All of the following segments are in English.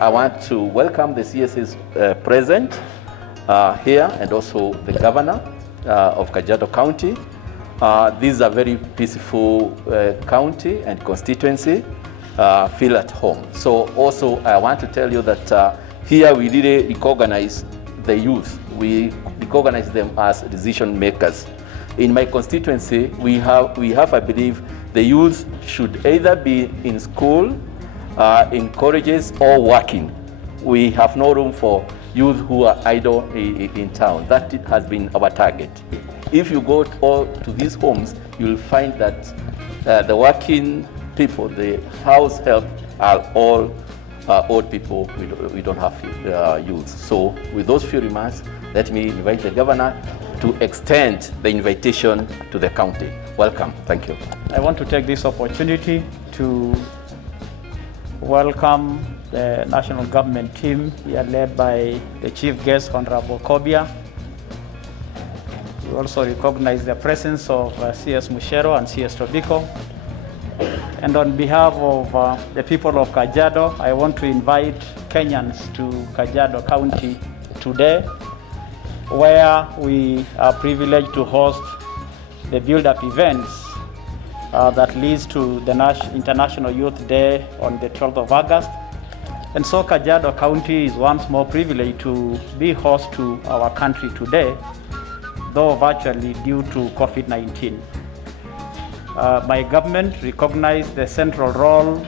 I want to welcome the CSAs present here, and also the governor of Kajiado County. This is a very peaceful county and constituency. Feel at home. So also I want to tell you that here we really recognize the youth. We recognize them as decision makers. In my constituency, we have, I believe, the youth should either be in school, in colleges, or working. We have no room for youth who are idle in town. That has been our target. If you go to these homes, you'll find that the working people, the house help, are all old people. We don't have youth. So with those few remarks, let me invite the governor to extend the invitation to the county. Welcome. Thank you. I want to take this opportunity to welcome the national government team here led by the chief guest, Honorable KOBIA. We also recognize the presence of CS Mushero and CS TOBIKO. And on behalf of the people of Kajiado, I want to invite Kenyans to Kajiado County today, where we are privileged to host the build-up events that leads to the International Youth Day on the 12th of August. And so Kajiado County is once more privileged to be host to our country today, though virtually due to COVID-19. My government recognizes the central role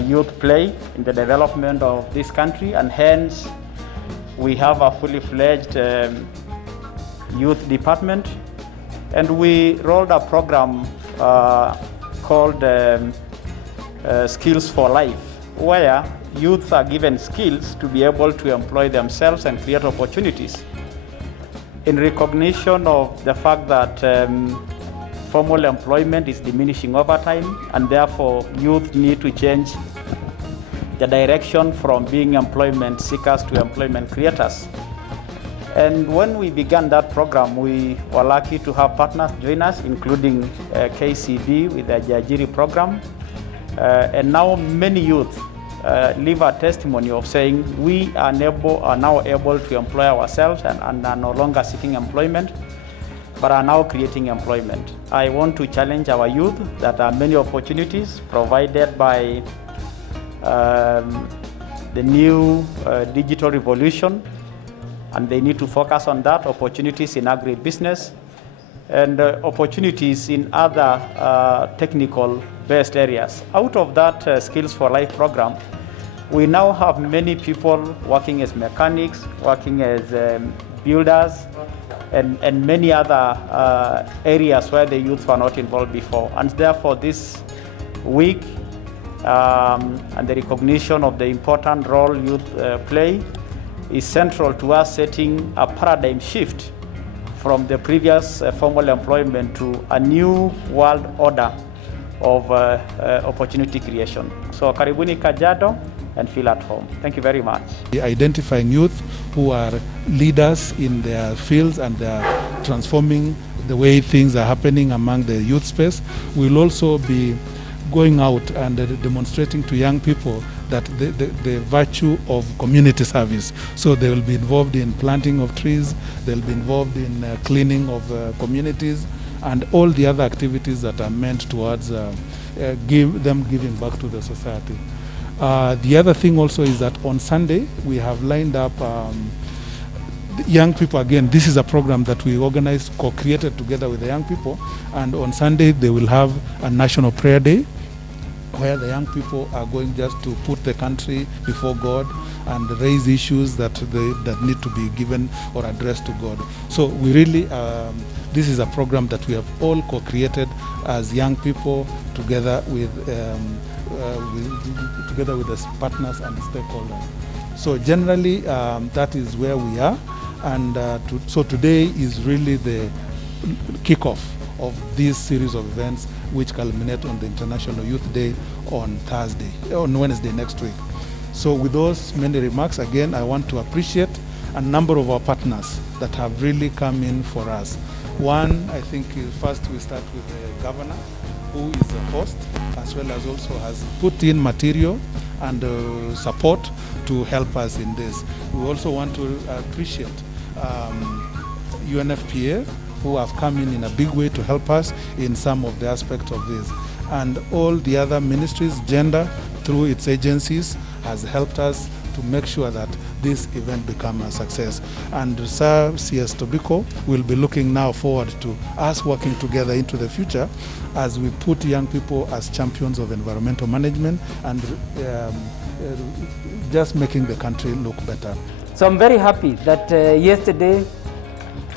youth play in the development of this country, and hence we have a fully fledged youth department, and we rolled a program called Skills for Life, where youth are given skills to be able to employ themselves and create opportunities. In recognition of the fact that formal employment is diminishing over time, and therefore youth need to change the direction from being employment seekers to employment creators. And when we began that program, we were lucky to have partners join us, including KCB with the Jajiri program. And now many youth leave a testimony of saying we are now able to employ ourselves and are no longer seeking employment, but are now creating employment. I want to challenge our youth that there are many opportunities provided by the new digital revolution, and they need to focus on that, opportunities in agribusiness and opportunities in other technical-based areas. Out of that Skills for Life program, we now have many people working as mechanics, working as builders, and many other areas where the youth were not involved before. And therefore this week and the recognition of the important role youth play is central to us setting a paradigm shift from the previous formal employment to a new world order of opportunity creation. So karibuni Kajiado, and feel at home. Thank you very much. Identifying youth who are leaders in their fields and they are transforming the way things are happening among the youth space. We'll also be going out and demonstrating to young people that the virtue of community service. So they will be involved in planting of trees, they'll be involved in cleaning of communities, and all the other activities that are meant towards giving back to the society. The other thing also is that on Sunday we have lined up young people. Again, this is a program that we organized, co-created together with the young people, and on Sunday they will have a national prayer day where the young people are going just to put the country before God and raise issues that need to be given or addressed to God. So we really, this is a program that we have all co-created as young people together with the partners and the stakeholders. So generally, that is where we are, and so today is really the kickoff of this series of events which culminate on the International Youth Day on Wednesday next week. So with those many remarks, again, I want to appreciate a number of our partners that have really come in for us. One, I think, first we start with the governor, who is the host, as well as also has put in material and support to help us in this. We also want to appreciate UNFPA, who have come in a big way to help us in some of the aspects of this. And all the other ministries, gender, through its agencies, has helped us to make sure that this event become a success. And Sir CS TOBIKO will be looking now forward to us working together into the future as we put young people as champions of environmental management and just making the country look better. So I'm very happy that yesterday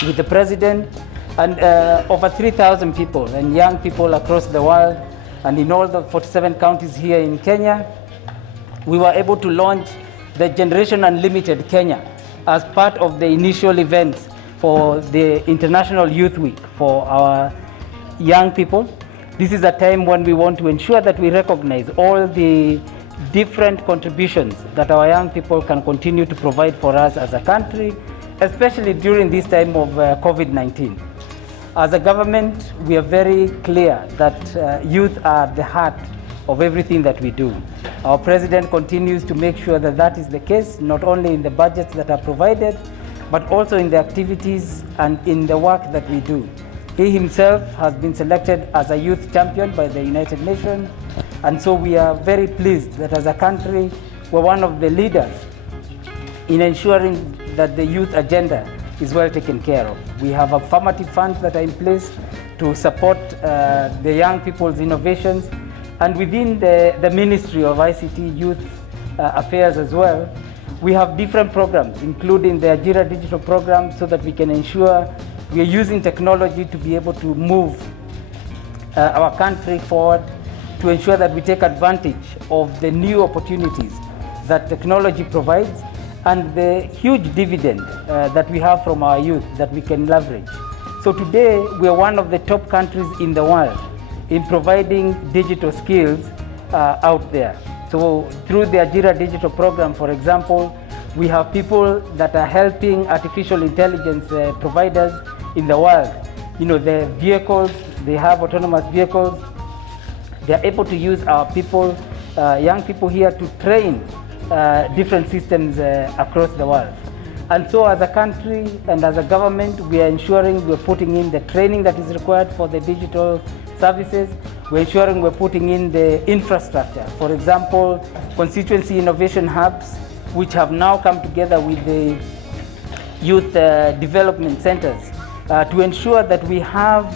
with the President and over 3,000 people and young people across the world and in all the 47 counties here in Kenya, we were able to launch the Generation Unlimited Kenya as part of the initial events for the International Youth Week for our young people. This is a time when we want to ensure that we recognize all the different contributions that our young people can continue to provide for us as a country, especially during this time of COVID-19. As a government, we are very clear that youth are the heart of everything that we do. Our President continues to make sure that that is the case, not only in the budgets that are provided, but also in the activities and in the work that we do. He himself has been selected as a youth champion by the United Nations, and so we are very pleased that as a country, we're one of the leaders in ensuring that the youth agenda is well taken care of. We have affirmative funds that are in place to support the young people's innovations, and within the Ministry of ICT Youth Affairs as well, we have different programs, including the Ajira Digital Program, so that we can ensure we are using technology to be able to move our country forward, to ensure that we take advantage of the new opportunities that technology provides and the huge dividend that we have from our youth that we can leverage. So today, we are one of the top countries in the world in providing digital skills out there. So through the Ajira Digital Program, for example, we have people that are helping artificial intelligence providers in the world. You know, the vehicles, they have autonomous vehicles. They're able to use our people, young people here, to train different systems across the world. And so as a country and as a government, we are ensuring we're putting in the training that is required for the digital services. We're ensuring we're putting in the infrastructure. For example, constituency innovation hubs, which have now come together with the youth development centers to ensure that we have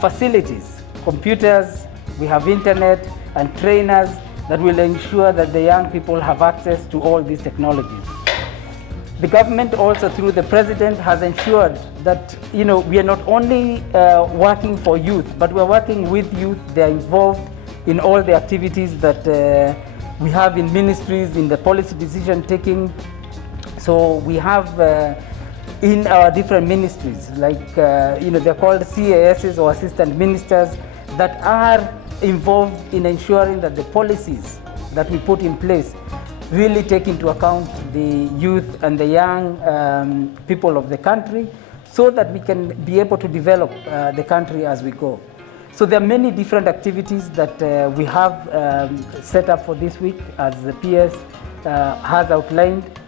facilities, computers, we have internet and trainers that will ensure that the young people have access to all these technologies. The government also, through the President, has ensured that we are not only working for youth, but we're working with youth. They're involved in all the activities that we have in ministries, in the policy decision taking. So we have in our different ministries, like they're called CASs or assistant ministers, that are involved in ensuring that the policies that we put in place really take into account the youth and the young people of the country, so that we can be able to develop the country as we go. So there are many different activities that we have set up for this week, as the PS has outlined.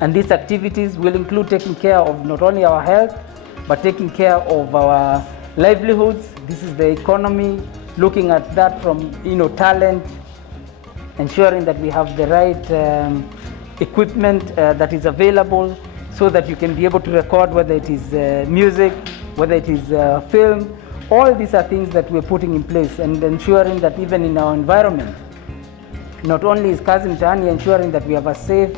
And these activities will include taking care of not only our health, but taking care of our livelihoods. This is the economy, looking at that from talent, ensuring that we have the right equipment that is available, so that you can be able to record, whether it is music, whether it is film. All these are things that we're putting in place, and ensuring that even in our environment, not only is Kazi Mtaani ensuring that we have a safe,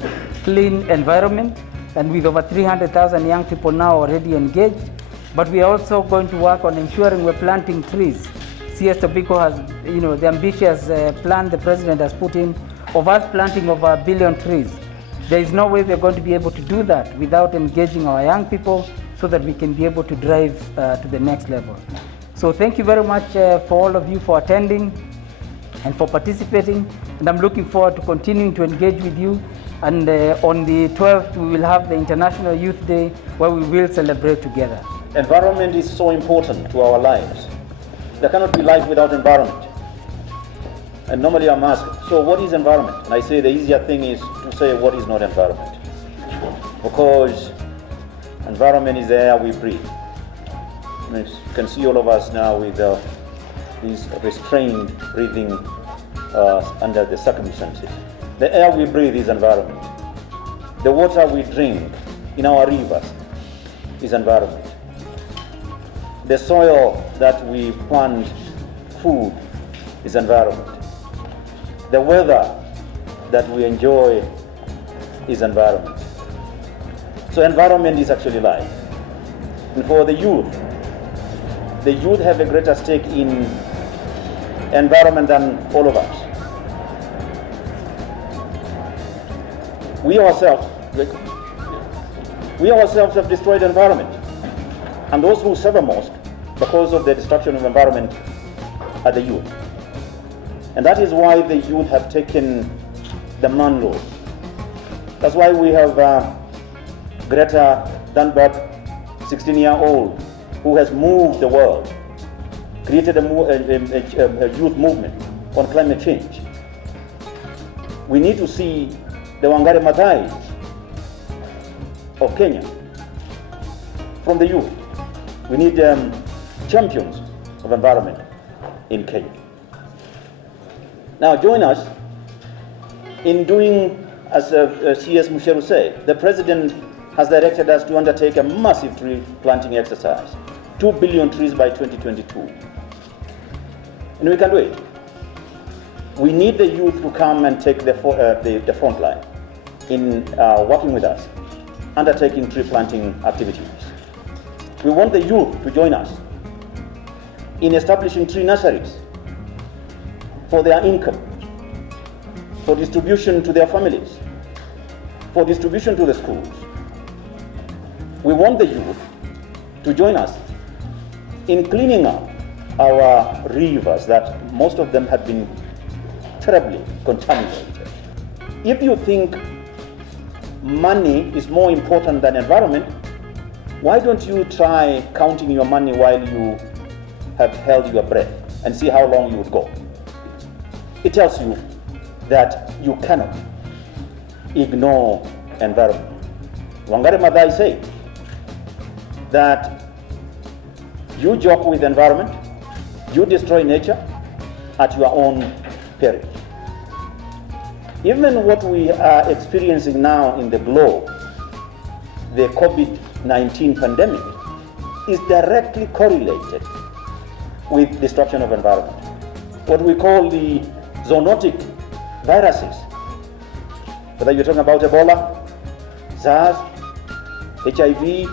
clean environment, and with over 300,000 young people now already engaged, but we are also going to work on ensuring we're planting trees. CS TOBIKO has, the ambitious plan the President has put in of us planting over 1 billion trees. There is no way we're going to be able to do that without engaging our young people, so that we can be able to drive to the next level. So thank you very much for all of you for attending and for participating. And I'm looking forward to continuing to engage with you. And on the 12th, we will have the International Youth Day, where we will celebrate together. Environment is so important to our lives. there cannot be life without environment. And normally I'm asked, so what is environment? And I say the easier thing is to say what is not environment. Because environment is the air we breathe. I mean, you can see all of us now with these restrained breathing under the circumstances. The air we breathe is environment. The water we drink in our rivers is environment. The soil that we plant food is environment. The weather that we enjoy is environment. So environment is actually life. And for the youth have a greater stake in environment than all of us. We ourselves have destroyed the environment. And those who suffer most because of the destruction of environment are the youth. And that is why the youth have taken the mantle. That's why we have Greta Thunberg, 16-year-old, who has moved the world, created a youth movement on climate change. We need to see the Wangari Maathai of Kenya from the youth. We need champions of environment in Kenya. Now join us in doing, as CS Musheru said, the President has directed us to undertake a massive tree planting exercise, 2 billion trees by 2022. And we can do it. We need the youth to come and take the front line in working with us, undertaking tree planting activities. We want the youth to join us in establishing tree nurseries for their income, for distribution to their families, for distribution to the schools. We want the youth to join us in cleaning up our rivers that most of them have been terribly contaminated. If you think money is more important than environment, why don't you try counting your money while you have held your breath and see how long you would go? It tells you that you cannot ignore environment. Wangari Maathai said that you joke with the environment, you destroy nature at your own peril. Even what we are experiencing now in the globe, the COVID-19 pandemic, is directly correlated with destruction of environment. What we call the zoonotic viruses, whether you're talking about Ebola, SARS, HIV,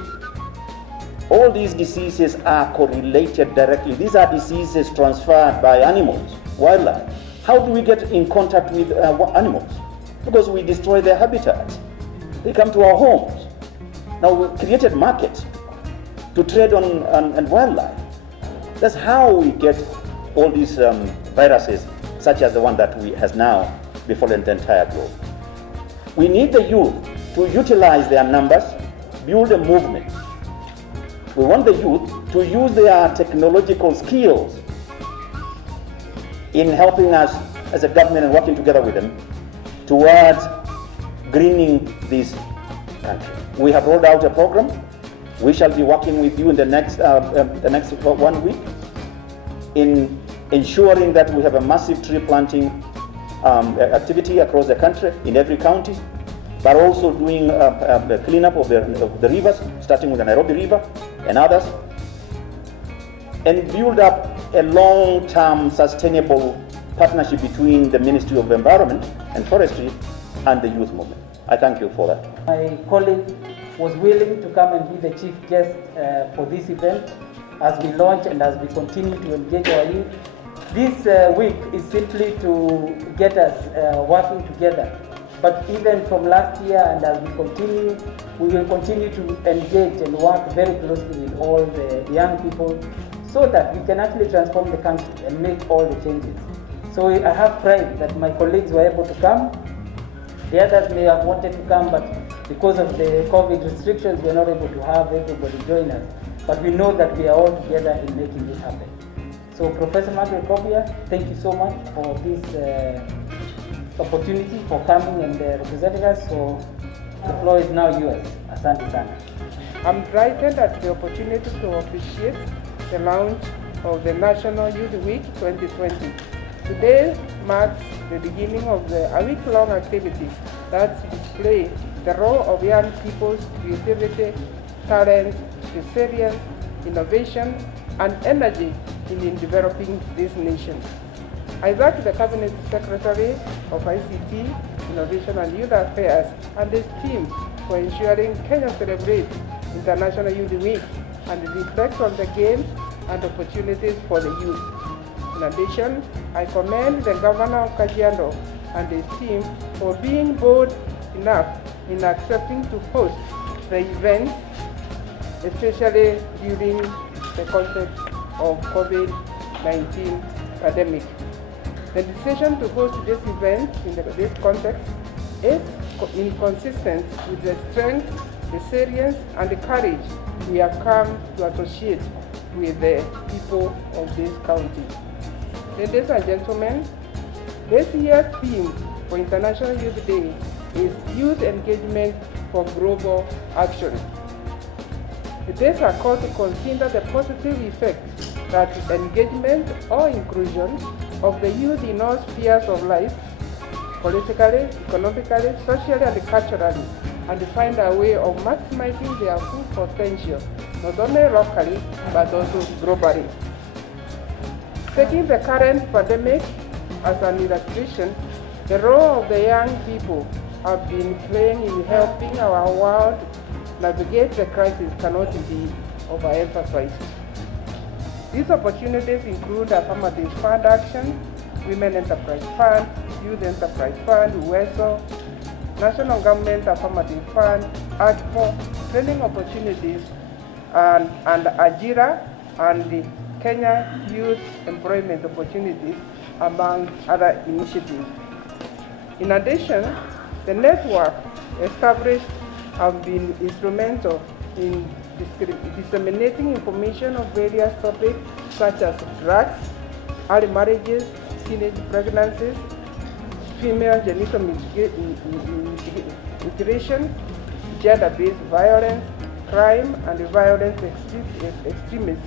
all these diseases are correlated directly. These are diseases transferred by animals, wildlife. How do we get in contact with animals? Because we destroy their habitats. They come to our homes. Now we created markets to trade on wildlife. That's how we get all these viruses, such as the one that has now befallen the entire globe. We need the youth to utilize their numbers, build a movement. We want the youth to use their technological skills in helping us as a government and working together with them towards greening this country. We have rolled out a program. We shall be working with you in the next 1 week in ensuring that we have a massive tree planting activity across the country in every county, but also doing a cleanup of the rivers, starting with the Nairobi River and others, and build up a long-term sustainable partnership between the Ministry of Environment and Forestry and the youth movement. I thank you for that. My colleague was willing to come and be the chief guest for this event as we launch and as we continue to engage our youth. This week is simply to get us working together. But even from last year and as we continue, we will continue to engage and work very closely with all the young people so that we can actually transform the country and make all the changes. So I have pride that my colleagues were able to come. The others may have wanted to come, but because of the COVID restrictions, we are not able to have everybody join us. But we know that we are all together in making this happen. So Professor Margaret KOBIA, thank you so much for this opportunity for coming and representing us. So the floor is now yours. Asante sana. I'm delighted at the opportunity to officiate the launch of the National Youth Week 2020. Today marks the beginning of a week-long activity that display the role of young people's creativity, talent, resilience, innovation, and energy in developing this nation. I thank the Cabinet Secretary of ICT, Innovation and Youth Affairs and his team for ensuring Kenya celebrates International Youth Week and reflects on the gains and opportunities for the youth. In addition, I commend the Governor of Kajiado and his team for being bold enough in accepting to host the event, especially during the context of COVID-19 pandemic. The decision to host this event in this context is inconsistent with the strength, resilience, and the courage we have come to associate with the people of this county. Ladies and gentlemen, this year's theme for International Youth Day is Youth Engagement for Global Action. It is a call to consider the positive effects that engagement or inclusion of the youth in all spheres of life, politically, economically, socially, and culturally, and to find a way of maximizing their full potential, not only locally, but also globally. Taking the current pandemic as an illustration, the role of the young people have been playing in helping our world navigate the crisis cannot be overemphasized. These opportunities include Affirmative Fund Action, Women Enterprise Fund, Youth Enterprise Fund, UESO, National Government Affirmative Fund, ARTFO, training opportunities, and AJIRA, and the Kenya Youth Employment Opportunities, among other initiatives. In addition, the network established have been instrumental in disseminating information on various topics such as drugs, early marriages, teenage pregnancies, female genital mutilation, gender-based violence, crime, and violence extremism.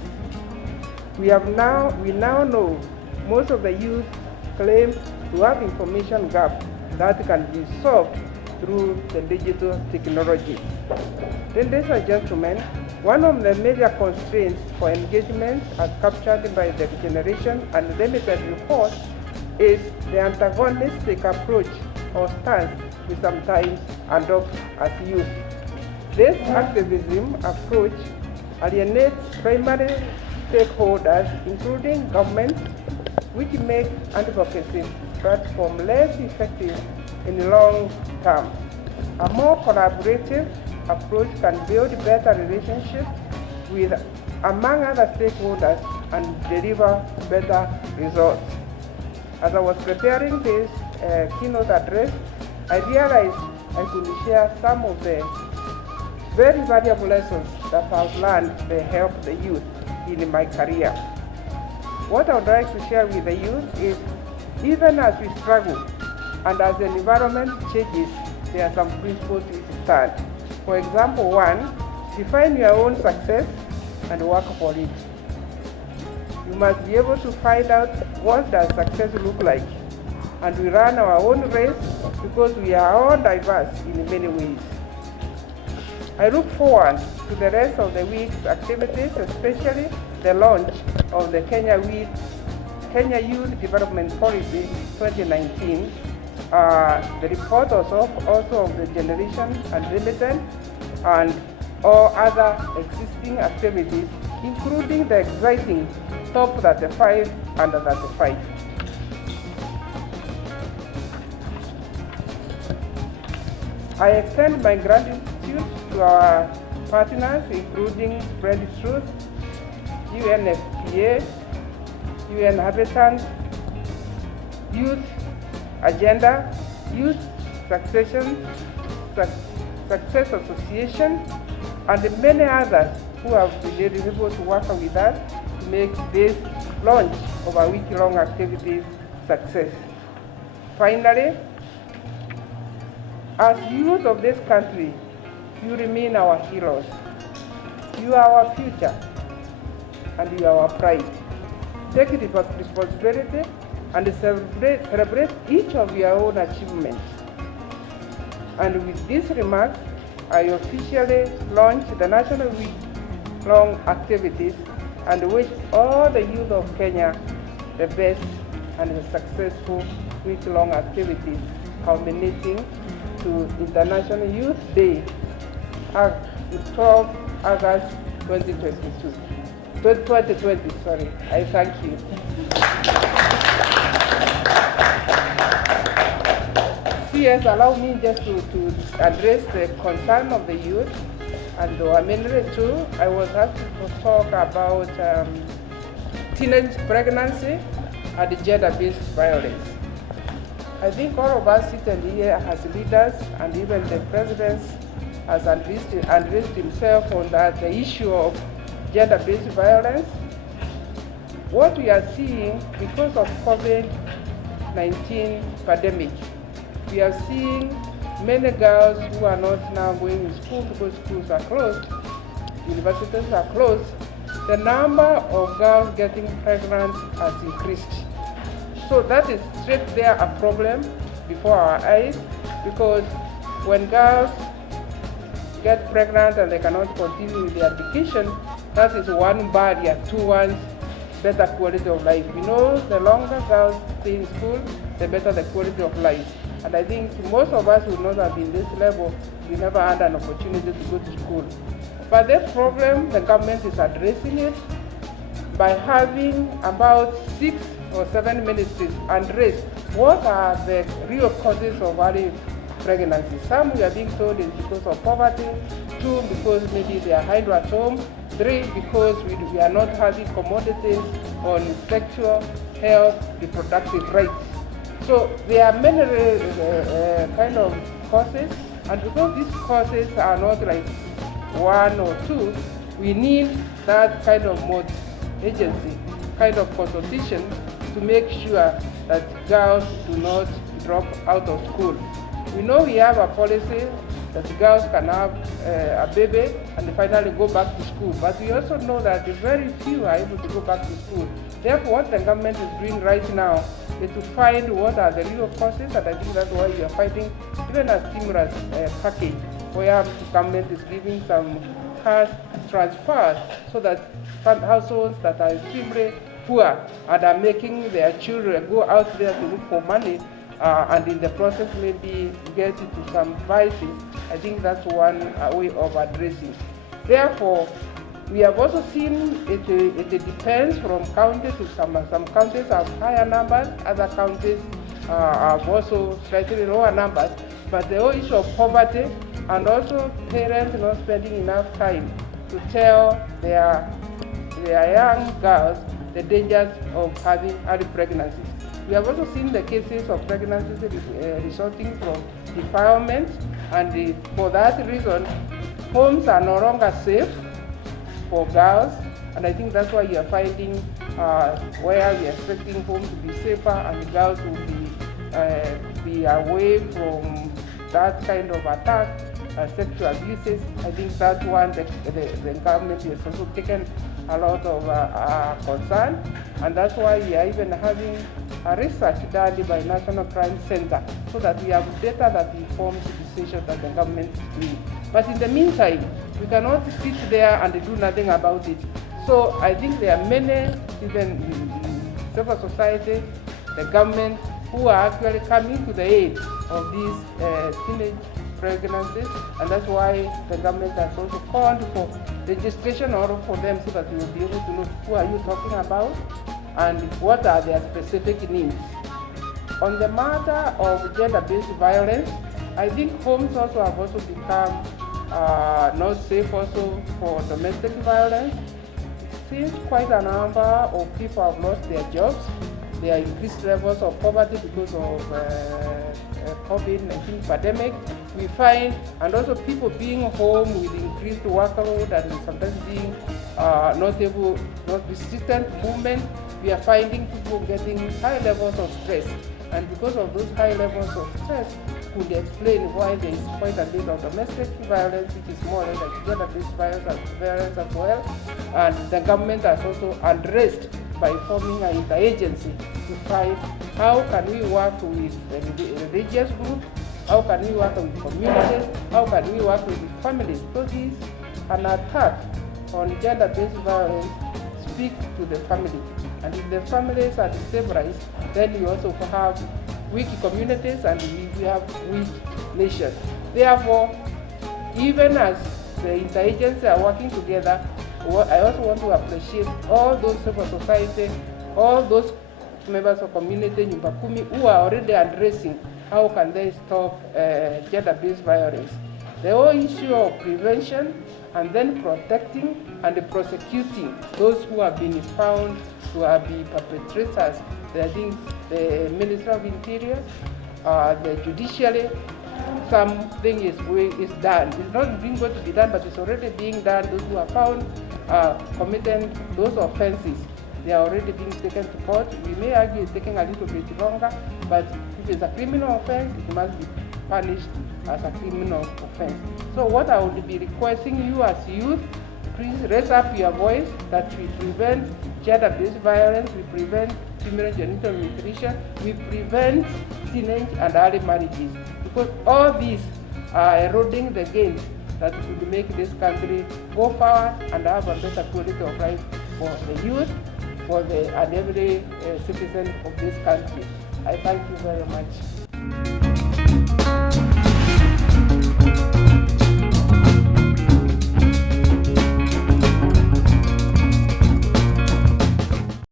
We now know most of the youth claim to have information gap that can be solved through the digital technology. Ladies and gentlemen, one of the major constraints for engagement as captured by the generation and limited report is the antagonistic approach or stance we sometimes adopt as youth. This activism approach alienates primary stakeholders, including government, which make advocacy platform less effective in the long term. A more collaborative approach can build better relationships with among other stakeholders and deliver better results. As I was preparing this keynote address, I realized I could share some of the very valuable lessons that I've learned to help the youth in my career. What I would like to share with the youth is, even as we struggle and as the environment changes, there are some principles we stand. For example, 1, define your own success and work for it. You must be able to find out what does success look like. And we run our own race because we are all diverse in many ways. I look forward to the rest of the week's activities, especially the launch of the Kenya Youth Development Policy 2019, the report also of the Generation Unlimited, and all other existing activities, including the exciting Top 35 Under 35. I extend my gratitude to our partners, including Spread Truth, UNFPA, UN Habitat, Youth Agenda, Youth Success Association, and many others who have been able to work with us to make this launch of a week-long activity success. Finally, as youth of this country, you remain our heroes. You are our future, and you are our pride. Take responsibility and celebrate each of your own achievements. And with these remarks, I officially launch the National Week-long activities and wish all the youth of Kenya the best and the successful week-long activities culminating to International Youth Day, 12 August 2020. Sorry, I thank you. Yes, allow me just to address the concern of the youth. And mainly too, I was asked to talk about teenage pregnancy and gender-based violence. I think all of us sitting here as leaders, and even the president has addressed himself on that, the issue of gender-based violence. What we are seeing because of COVID-19 pandemic, we are seeing many girls who are not now going to school because schools are closed, universities are closed. The number of girls getting pregnant has increased. So that is straight there a problem before our eyes, because when girls get pregnant and they cannot continue with their education, that is one barrier towards better quality of life. We know the longer girls stay in school, the better the quality of life. And I think most of us who not have been this level, we never had an opportunity to go to school. But that problem, the government is addressing it by having about 6 or 7 ministries address what are the real causes of early pregnancy. Some we are being told is because of poverty, 2 because maybe they are idle at home, 3 because we are not having commodities on sexual health, reproductive rights. So there are many kind of causes, and because these causes are not like 1 or 2, we need that kind of agency, kind of consultation to make sure that girls do not drop out of school. We know we have a policy that girls can have a baby and finally go back to school, but we also know that very few are able to go back to school. Therefore, what the government is doing right now is to find what are the real causes, and I think that's why we are fighting even a stimulus package, where the government is giving some cash transfers so that households that are extremely poor and are making their children go out there to look for money and in the process maybe get into some vices. I think that's one way of addressing. Therefore, we have also seen it depends from county to some counties have higher numbers, other counties have also slightly lower numbers, but the whole issue of poverty and also parents not spending enough time to tell their young girls the dangers of having early pregnancies. We have also seen the cases of pregnancies resulting from defilement, and for that reason, homes are no longer safe for girls, and I think that's why you are finding where we are expecting homes to be safer and the girls will be away from that kind of attack, sexual abuses. I think that's one the government has also taken a lot of concern, and that's why we are even having a research done by National Crime Center so that we have data that informs the decision that the government is doing. But in the meantime, we cannot sit there and do nothing about it. So I think there are many, even civil society, the government, who are actually coming to the aid of these teenage pregnancies, and that's why the government has also called for registration order for them so that we will be able to know who are you talking about and what are their specific needs. On the matter of gender-based violence, I think homes also have also become not safe also for domestic violence. Since quite a number of people have lost their jobs, there are increased levels of poverty because of COVID-19 pandemic. We find, and also people being home with increased workload and sometimes being not consistent movement, we are finding people getting high levels of stress. And because of those high levels of stress, could explain why there is quite a bit of domestic violence, which is more or less like gender-based violence as well. And the government has also addressed by forming an interagency to find how can we work with the religious groups, how can we work with communities, how can we work with families, because this an attack on gender-based violence speaks to the family. And if the families are destabilized, then you also have weak communities and we have weak nations. Therefore, even as the interagencies are working together, I also want to appreciate all those civil society, all those members of community Nyumbakumi who are already addressing how can they stop gender-based violence. The whole issue of prevention and then protecting and prosecuting those who have been found to have been perpetrators. I think the Ministry of Interior, the judiciary, something is done. It's not being going to be done, but it's already being done. Those who are found committing those offenses, they are already being taken to court. We may argue it's taking a little bit longer, but if it's a criminal offense, it must be punished as a criminal offense. So what I would be requesting you as youth, please raise up your voice that we prevent gender-based violence, we prevent female genital mutilation, we prevent teenage and early marriages, because all these are eroding the gains that would make this country go forward and have a better quality of life for the youth, for the every citizen of this country. I thank you very much.